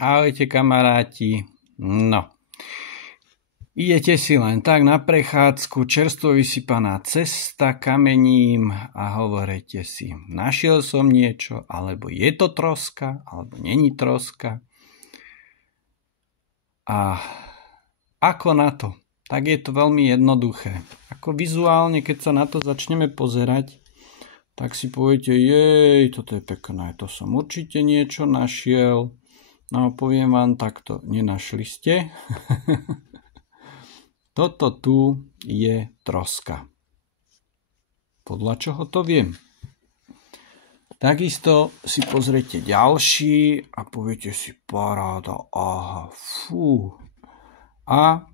Ahojte kamaráti. No, idete si len tak na prechádzku, čerstvo vysypaná cesta kamením a hovoríte si, našiel som niečo, alebo je to troska, alebo není troska. A ako na to? Tak je to veľmi jednoduché. Ako vizuálne, keď sa na to začneme pozerať, tak si poviete, jej, toto je pekné, to som určite niečo našiel. No poviem vám takto, nenašli ste. Toto tu je troska. Podľa čoho to viem? Takisto si pozriete ďalší a poviete si, paráda, aha, fú. A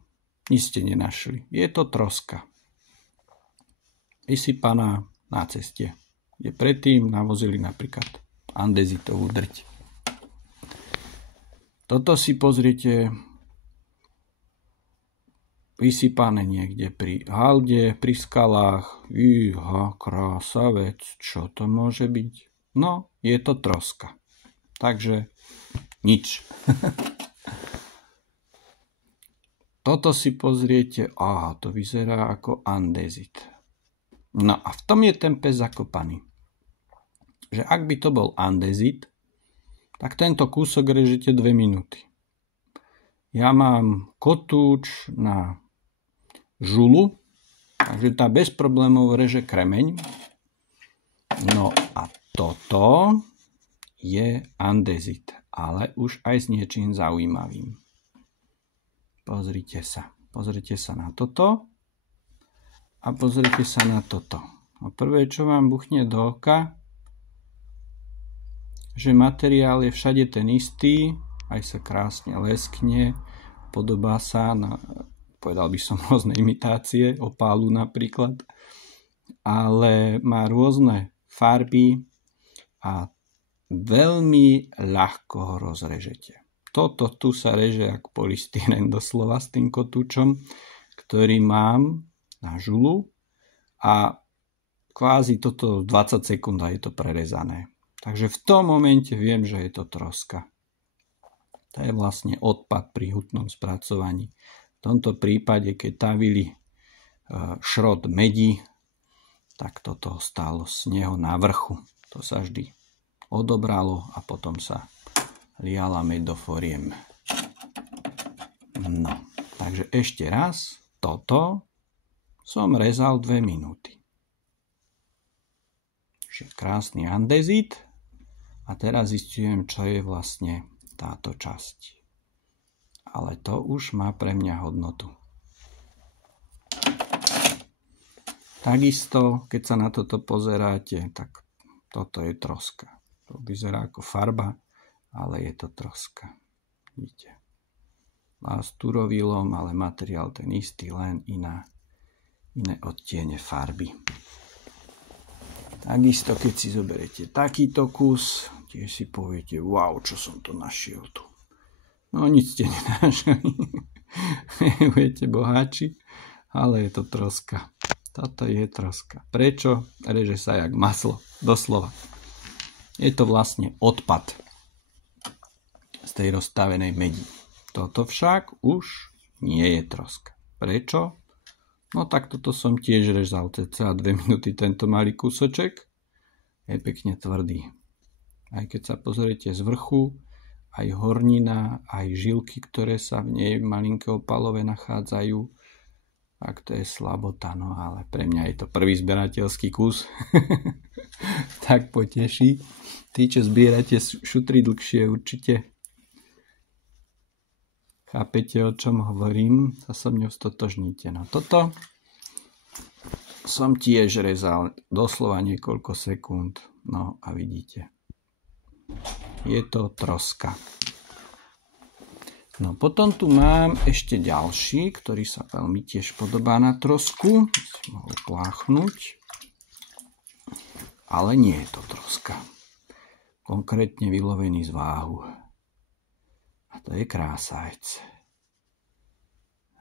nič ste nenašli. Je to troska. Vysypaná na ceste. Kde predtým navozili napríklad andezitovú drť. Toto si pozrite vysypané niekde pri halde, pri skalách. Iha, krása vec, čo to môže byť? No, je to troska. Takže nič. Toto si pozriete, aha, to vyzerá ako andezit. No a v tom je ten pes zakopaný. Že ak by to bol andezit, tak tento kúsok režete 2 minúty. Ja mám kotúč na žulu, takže tá bez problémov reže kremeň. No a toto je andezit, ale už aj s niečím zaujímavým. Pozrite sa na toto a pozrite sa na toto. A prvé, čo vám buchne do oka, že materiál je všade ten istý, aj sa krásne leskne, podobá sa na, povedal by som, rôzne imitácie, opálu napríklad, ale má rôzne farby a veľmi ľahko ho rozrežete. Toto tu sa reže ako polystyren doslova s tým kotúčom, ktorý mám na žulu a kvázi toto 20 sekúnd je to prerezané. Takže v tom momente viem, že je to troska. To je vlastne odpad pri hutnom spracovaní. V tomto prípade, keď tavili šrot medi, tak toto stálo z neho na vrchu. To sa vždy odobralo a potom sa liala med do foriem. No, takže ešte raz, toto som rezal 2 minúty. Krásny andezit. A teraz zistujem, čo je vlastne táto časť. Ale to už má pre mňa hodnotu. Takisto, keď sa na toto pozeráte, tak toto je troska. To vyzerá ako farba, ale je to troska. Vidíte. Má s turovilom, ale materiál ten istý, len iné odtiene farby. Takisto, keď si zoberete takýto kus, tiež si poviete, wow, čo som to našiel tu. No nič ste nenašli. Budete boháči, ale je to troska. Toto je troska. Prečo? Reže sa jak maslo, doslova. Je to vlastne odpad z tej rozstavenej medi. Toto však už nie je troska. Prečo? No tak toto som tiež rezal cca 2 minúty tento malý kúsoček. Je pekne tvrdý. Aj keď sa pozriete z vrchu, aj hornina, aj žilky, ktoré sa v nej malinké opalové nachádzajú, tak to je slabota. No ale pre mňa je to prvý zberateľský kus. Tak poteší. Tí, čo zbierate šutry dlhšie, určite chápete, o čom hovorím, sa so mňou stotožníte. No toto som tiež rezal doslova niekoľko sekúnd. No a vidíte. Je to troska. No potom tu mám ešte ďalší, ktorý sa veľmi tiež podobá na trosku. Mohol pláchnuť. Ale nie je to troska. Konkrétne vylovený z váhu. A to je krásajc.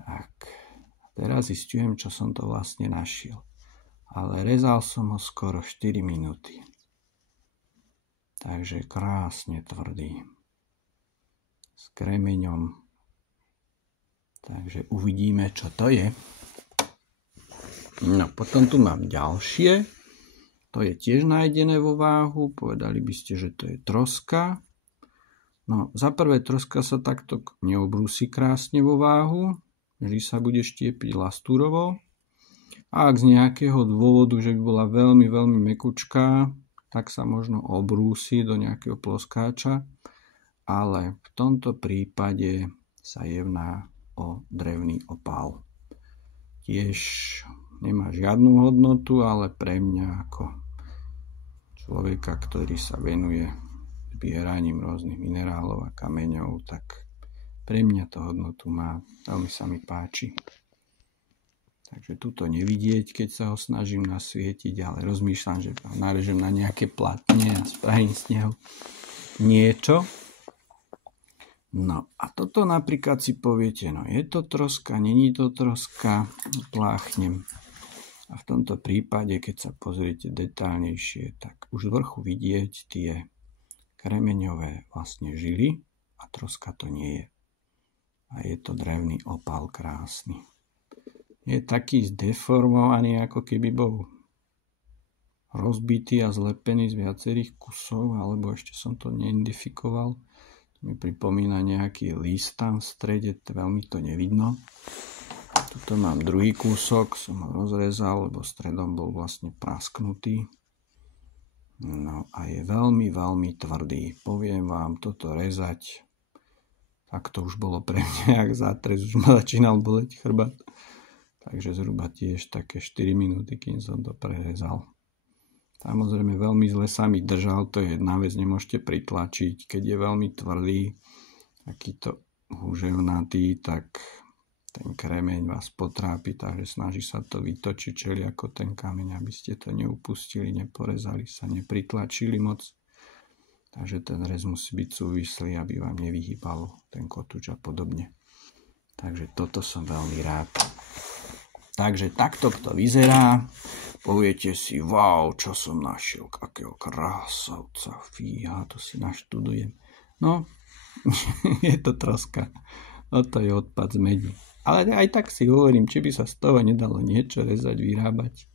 Tak. Teraz zistujem, čo som to vlastne našiel. Ale rezal som ho skoro 4 minúty. Takže krásne tvrdý. s kremeňom. Takže uvidíme, čo to je. No, potom tu mám ďalšie. To je tiež nájdené vo váhu. Povedali by ste, že to je troska. No, za prvé troska sa takto neobrúsi krásne vo váhu. Vždy sa bude štiepiť lastúrovo. A ak z nejakého dôvodu, že by bola veľmi, veľmi mekučká, tak sa možno obrúsi do nejakého ploskáča. Ale v tomto prípade sa jedná o drevný opál. Tiež nemá žiadnu hodnotu, ale pre mňa ako človeka, ktorý sa venuje zbieraním rôznych minerálov a kameňov, tak pre mňa to hodnotu má. Veľmi sa mi páči. Takže tuto nevidieť, keď sa ho snažím nasvietiť, ale rozmýšľam, že narežem na nejaké platne a spravím z neho niečo. No a toto napríklad si poviete, no je to troska, není to troska, pláchnem. A v tomto prípade, keď sa pozriete detaľnejšie, tak už z vrchu vidieť tie kremeňové vlastne žily a troska to nie je. A je to drevný opál krásny. Je taký zdeformovaný, ako keby bol rozbitý a zlepený z viacerých kusov, alebo ešte som to neidentifikoval. To mi pripomína nejaký list tam v strede, veľmi to nevidno. Tuto mám druhý kúsok, som ho rozrezal, lebo stredom bol vlastne prasknutý. No a je veľmi, veľmi tvrdý. Poviem vám, toto rezať, tak to už bolo pre mňa, ak zátres, už ma začínal boleť chrbát. Takže zhruba tiež také 4 minúty, kým som to prerezal. Samozrejme veľmi zle sa mi držal, to je jedna vec, nemôžete pritlačiť. Keď je veľmi tvrdý, takýto húževnatý, tak ten kremeň vás potrápi, takže snaží sa to vytočiť čeliako ten kameň, aby ste to neupustili, neporezali sa, nepritlačili moc. Takže ten rez musí byť súvislý, aby vám nevyhýbal ten kotúč a podobne. Takže toto som veľmi rád. Takže takto to vyzerá. Poviete si, wow, čo som našiel, akého krásavca, fíha, to si naštudujem. No, je to troska. Toto je odpad z medi. Ale aj tak si hovorím, či by sa z toho nedalo niečo rezať, vyrábať.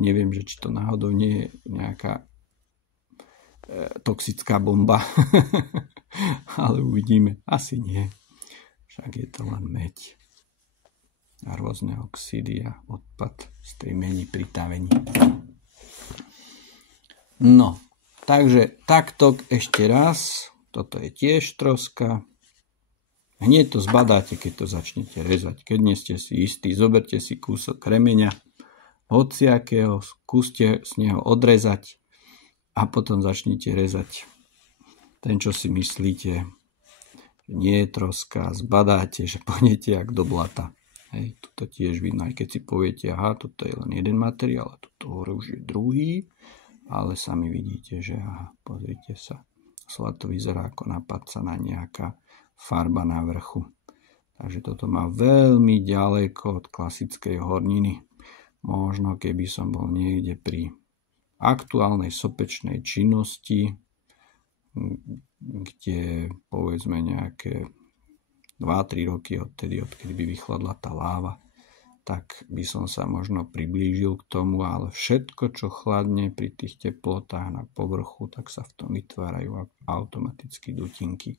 Neviem, že či to náhodou nie je nejaká toxická bomba. Ale uvidíme. Asi nie. Však je to len meď. A rôzne oxidy a odpad z tej medi pri tavení. No, takže takto ešte raz. Toto je tiež troska. Hneď to zbadáte, keď to začnete rezať. Keď nie ste si istí, zoberte si kúsok kremeňa, hociakého, skúste z neho odrezať a potom začnite rezať ten, čo si myslíte, že nie je troska, zbadáte, že pôjdete jak do blata. Hej, toto tiež vidno, aj keď si poviete, aha, toto je len jeden materiál a toto hore už je druhý, ale sami vidíte, že aha, pozrite sa, to vyzerá ako napádcaná nejaká farba na vrchu. Takže toto má veľmi ďaleko od klasickej horniny. Možno keby som bol niekde pri aktuálnej sopečnej činnosti, kde povedzme nejaké 2-3 roky odkedy by vychladla tá láva, tak by som sa možno priblížil k tomu, ale všetko, čo chladne pri tých teplotách na povrchu, tak sa v tom vytvárajú automaticky dutinky.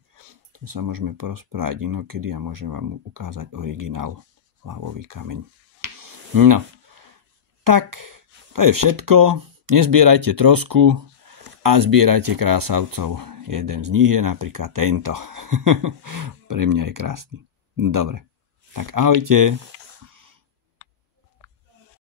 To sa môžeme porozprávať inokedy a môžem vám ukázať originál lávový kameň. No, tak to je všetko. Nezbierajte trosku a zbierajte krásavcov. Jeden z nich je napríklad tento. Pre mňa je krásny. Dobre, tak ahojte.